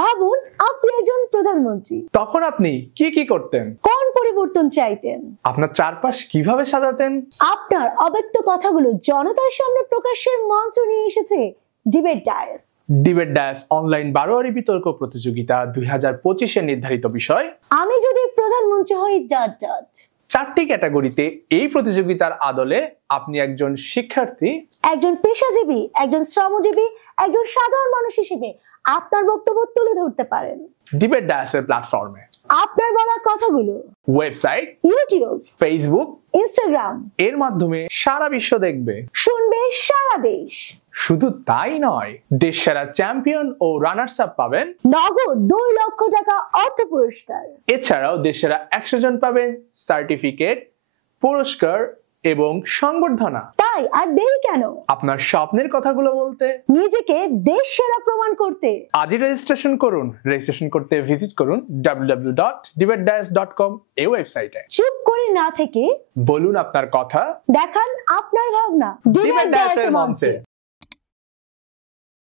ভাবুন আপনি একজন প্রধানমন্ত্রী। তখন আপনি কি করতেন? কোন পরিবর্তন চাইতেন? আপনার চারপাশ কিভাবে সাজাতেন? আপনার অব্যক্ত কথাগুলো জনতার সামনে প্রকাশের মঞ্চ নিয়ে এসেছে debate dais. Debate dais online বারোয়ারি বিতর্ক প্রতিযোগিতা 2025 এর নির্ধারিত বিষয়। আমি যদি প্রধানমন্ত্রী হই ... চারটি ক্যাটাগরিতে এই প্রতিযোগিতার আদলে আপনি একজন শিক্ষার্থী, একজন পেশাজীবী, একজন শ্রমজীবী, একজন সাধারণ মানুষ হিসেবে আপনার বক্তব্য তুলে ধরতে পারেন ডিবেট ডায়াসের প্ল্যাটফর্মে। আপনার বলা কথাগুলো ওয়েবসাইট, ইউটিউব, ফেসবুক, ইনস্টাগ্রাম এর মাধ্যমে সারা বিশ্ব দেখবে, শুনবে সারা দেশ। শুধু তাই নয়, দেশ সেরা চ্যাম্পিয়ন ও রানার্স আপ পাবেন, নগদ 2 লক্ষ টাকা অর্থ পুরস্কার। এছাড়াও দেশ সেরা 100 জন পাবেন সার্টিফিকেট, পুরস্কার এবং সংবর্ধনা। তাই আর দেরি কেন? আপনার স্বপ্নের কথাগুলো বলতে, নিজেকে দেশ সেরা প্রমাণ করতে আজই রেজিস্ট্রেশন করুন। রেজিস্ট্রেশন করতে ভিজিট করুন www.debatedias.com এই ওয়েবসাইটে। চুপ করে না থেকে বলুন আপনার কথা, দেখান আপনার ভাবনা ডিবেট ডায়াসের মঞ্চে।